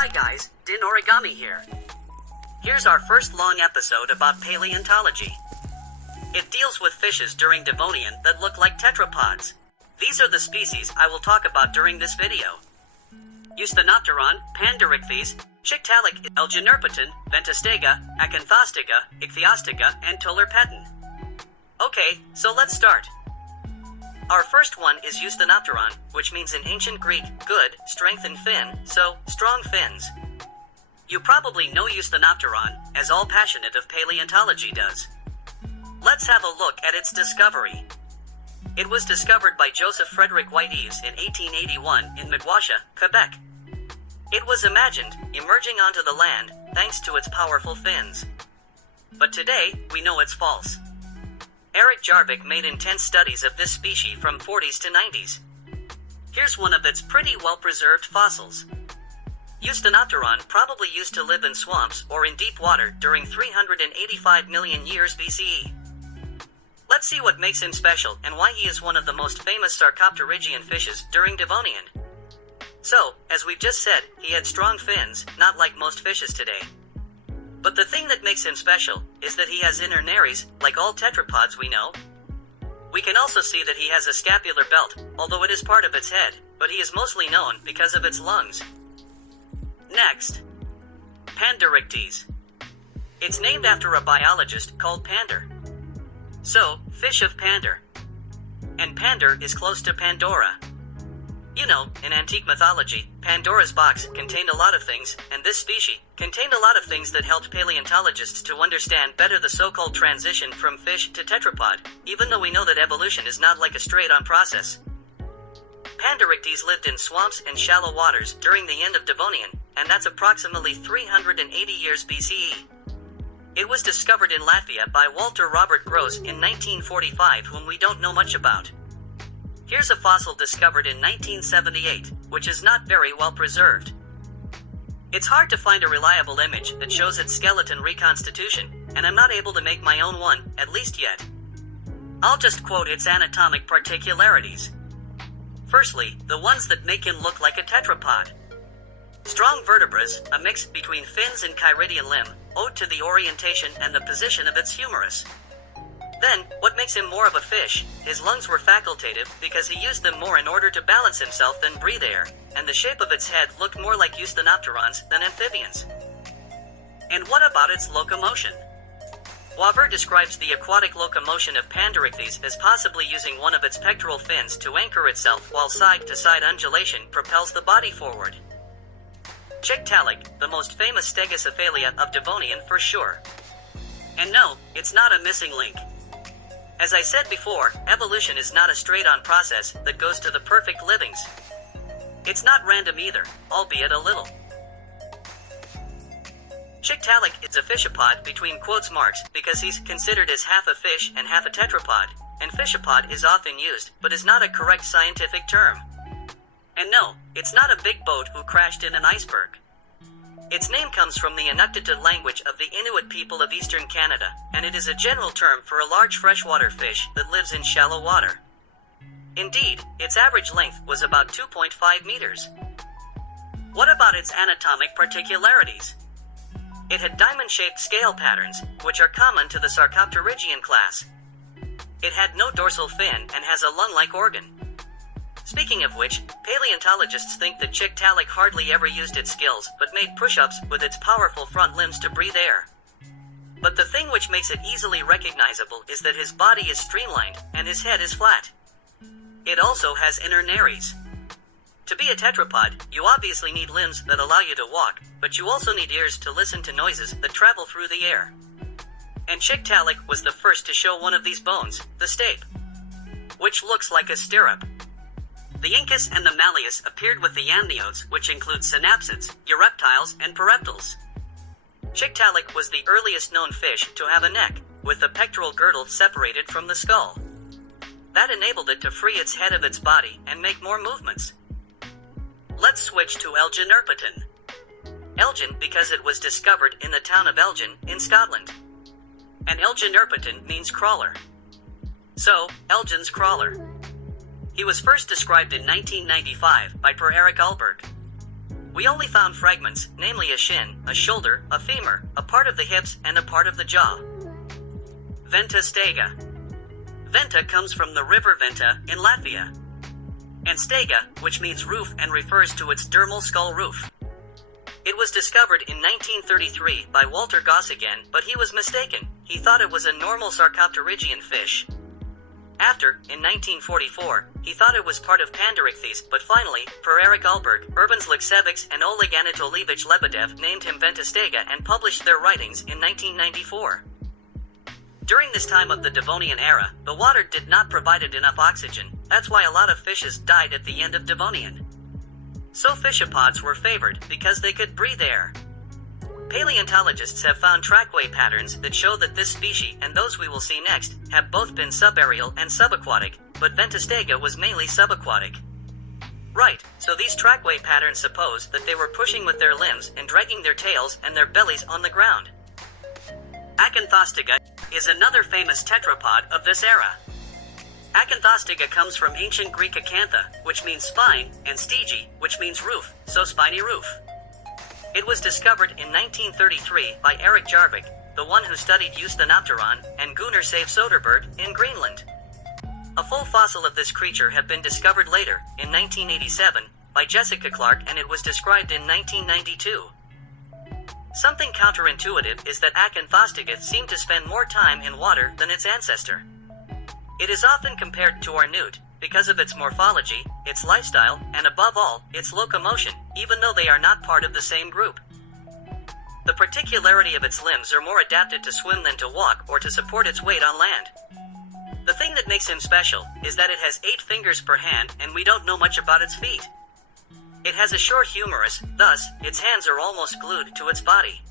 Hi guys, Din Origami here. Here's our first long episode about paleontology. It deals with fishes during Devonian that look like tetrapods. These are the species I will talk about during this video. Yustanataran, Pandoric, Tiktaalik, Elgin, Ventistega, Acanthastica, Ichthyostica, and Tolerpatina. Okay, so let's start. Our first one is Yustanataran, which means in ancient Greek, good, strength and fin, so, strong fins. You probably know Yustanataran, as all passionate of paleontology does. Let's have a look at its discovery. It was discovered by Joseph Frederick White-Eaves in 1881 in Miguasha, Quebec. It was imagined, emerging onto the land, thanks to its powerful fins. But today, we know it's false. Eric Jarvik made intense studies of this species from 40s to 90s. Here's one of its pretty well-preserved fossils. Yustanataran probably used to live in swamps or in deep water during 385 million years BCE. Let's see what makes him special and why he is one of the most famous Saropterigian fishes during Devonian. So, as we've just said, he had strong fins, not like most fishes today. But the thing that makes him special is that he has inner nares, like all tetrapods we know. We can also see that he has a scapular belt, although it is part of its head, but he is mostly known because of its lungs. Next, Pandoric. It's named after a biologist called Pandor. So, fish of Pandor. And Pandor is close to Pandora. You know, in antique mythology, Pandora's box contained a lot of things, and this species contained a lot of things that helped paleontologists to understand better the so-called transition from fish to tetrapod, even though we know that evolution is not like a straight-on process. Pandoric lived in swamps and shallow waters during the end of Devonian, and that's approximately 380 years BCE. It was discovered in Latvia by Walter Robert Gross in 1945, whom we don't know much about. Here's a fossil discovered in 1978, which is not very well preserved. It's hard to find a reliable image that shows its skeleton reconstitution, and I'm not able to make my own one, at least yet. I'll just quote its anatomic particularities. Firstly, the ones that make him look like a tetrapod. Strong vertebrae, a mix between fins and chiridian limb, owed to the orientation and the position of its humerus. Then, what makes him more of a fish, his lungs were facultative because he used them more in order to balance himself than breathe air, and the shape of its head looked more like Yustanataran's than amphibians. And what about its locomotion? Waver describes the aquatic locomotion of Pandoric as possibly using one of its pectoral fins to anchor itself while side-to-side undulation propels the body forward. Tiktaalik, the most famous Stegocephalia of Devonian for sure. And no, it's not a missing link. As I said before, evolution is not a straight-on process that goes to the perfect livings. It's not random either, albeit a little. Tiktaalik is a fishapod between quotes marks because he's considered as half a fish and half a tetrapod, and fishapod is often used, but is not a correct scientific term. And no, it's not a big boat who crashed in an iceberg. Its name comes from the Inuktitut language of the Inuit people of eastern Canada, and it is a general term for a large freshwater fish that lives in shallow water. Indeed, its average length was about 2.5 meters. What about its anatomic particularities? It had diamond-shaped scale patterns, which are common to the Saropterigian class. It had no dorsal fin and has a lung-like organ. Speaking of which, paleontologists think that Tiktaalik hardly ever used its skills but made push-ups with its powerful front limbs to breathe air. But the thing which makes it easily recognizable is that his body is streamlined and his head is flat. It also has inner nares. To be a tetrapod, you obviously need limbs that allow you to walk, but you also need ears to listen to noises that travel through the air. And Tiktaalik was the first to show one of these bones, the stape, which looks like a stirrup. The incus and the malleus appeared with the amniotes, which include synapsids, eureptiles, and pareptals. Tiktaalik was the earliest known fish to have a neck, with the pectoral girdle separated from the skull. That enabled it to free its head of its body and make more movements. Let's switch to Elgin. Elgin because it was discovered in the town of Elgin, in Scotland. And Elgin means crawler. So, Elgin's crawler. He was first described in 1995 by Per Erik Ahlberg. We only found fragments, namely a shin, a shoulder, a femur, a part of the hips, and a part of the jaw. Ventistega. Venta comes from the river Venta in Latvia. And stega, which means roof and refers to its dermal skull roof. It was discovered in 1933 by Walter Goss again, but he was mistaken. He thought it was a normal Saropterigian fish. After, in 1944, he thought it was part of Pandoric, but finally, per Eric Alberg, Urbans Luksevics and Oleg Anatolievich Lebedev named him Ventistega and published their writings in 1994. During this time of the Devonian era, the water did not provide enough oxygen. That's why a lot of fishes died at the end of Devonian. So fishopods were favored because they could breathe air. Paleontologists have found trackway patterns that show that this species, and those we will see next, have both been subaerial and subaquatic, but Ventistega was mainly subaquatic. Right, so these trackway patterns suppose that they were pushing with their limbs and dragging their tails and their bellies on the ground. Acanthastica is another famous tetrapod of this era. Acanthastica comes from ancient Greek acantha, which means spine, and stegi, which means roof, so spiny roof. It was discovered in 1933 by Erik Jarvik, the one who studied Yustanataran, and Gunnar Save Soderberg in Greenland. A full fossil of this creature had been discovered later, in 1987, by Jessica Clark, and it was described in 1992. Something counterintuitive is that Acanthastica seemed to spend more time in water than its ancestor. It is often compared to our newt, because of its morphology, its lifestyle, and above all, its locomotion, even though they are not part of the same group. The particularity of its limbs are more adapted to swim than to walk or to support its weight on land. The thing that makes him special is that it has 8 fingers per hand and we don't know much about its feet. It has a short humerus, thus, its hands are almost glued to its body.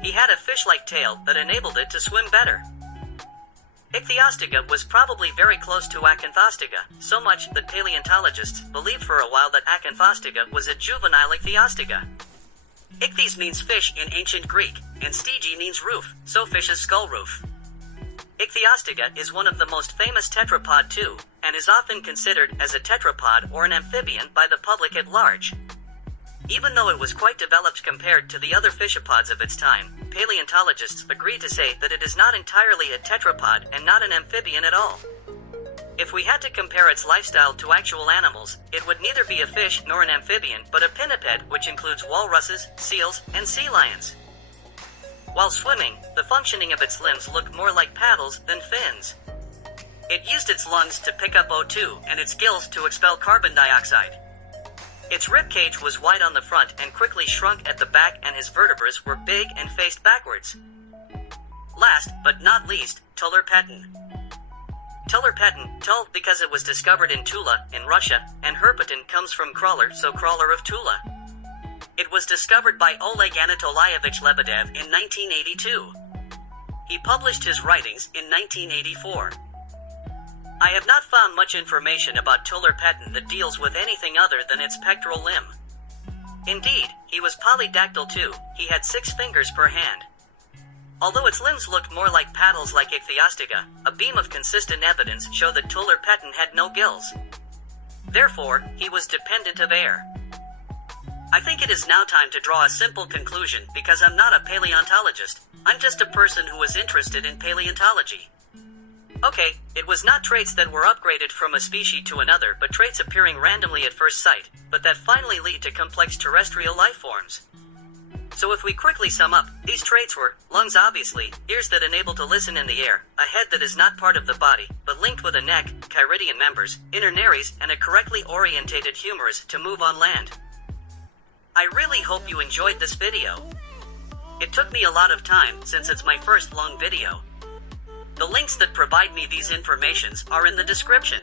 He had a fish-like tail that enabled it to swim better. Ichthyostega was probably very close to Acanthastica, so much that paleontologists believed for a while that Acanthastica was a juvenile Ichthyostega. Ichthys means fish in ancient Greek, and stegi means roof, so fish's skull roof. Ichthyostega is one of the most famous tetrapod too, and is often considered as a tetrapod or an amphibian by the public at large. Even though it was quite developed compared to the other fishopods of its time, paleontologists agree to say that it is not entirely a tetrapod and not an amphibian at all. If we had to compare its lifestyle to actual animals, it would neither be a fish nor an amphibian but a pinniped, which includes walruses, seals, and sea lions. While swimming, the functioning of its limbs looked more like paddles than fins. It used its lungs to pick up O2 and its gills to expel carbon dioxide. Its ribcage was wide on the front and quickly shrunk at the back, and his vertebrae were big and faced backwards. Last, but not least, Tolerpatina. Tolerpatina, Tul because it was discovered in Tula, in Russia, and Herpetin comes from crawler, so crawler of Tula. It was discovered by Oleg Anatolievich Lebedev in 1982. He published his writings in 1984. I have not found much information about Tolerpatina that deals with anything other than its pectoral limb. Indeed, he was polydactyl too, he had 6 fingers per hand. Although its limbs looked more like paddles like Ichthyostega, a beam of consistent evidence showed that Tolerpatina had no gills. Therefore, he was dependent of air. I think it is now time to draw a simple conclusion because I'm not a paleontologist, I'm just a person who is interested in paleontology. Okay, it was not traits that were upgraded from a species to another but traits appearing randomly at first sight, but that finally lead to complex terrestrial life forms. So if we quickly sum up, these traits were, lungs obviously, ears that enable to listen in the air, a head that is not part of the body, but linked with a neck, chiridian members, inner nares, and a correctly orientated humerus to move on land. I really hope you enjoyed this video. It took me a lot of time since it's my first long video. The links that provide me these informations are in the description.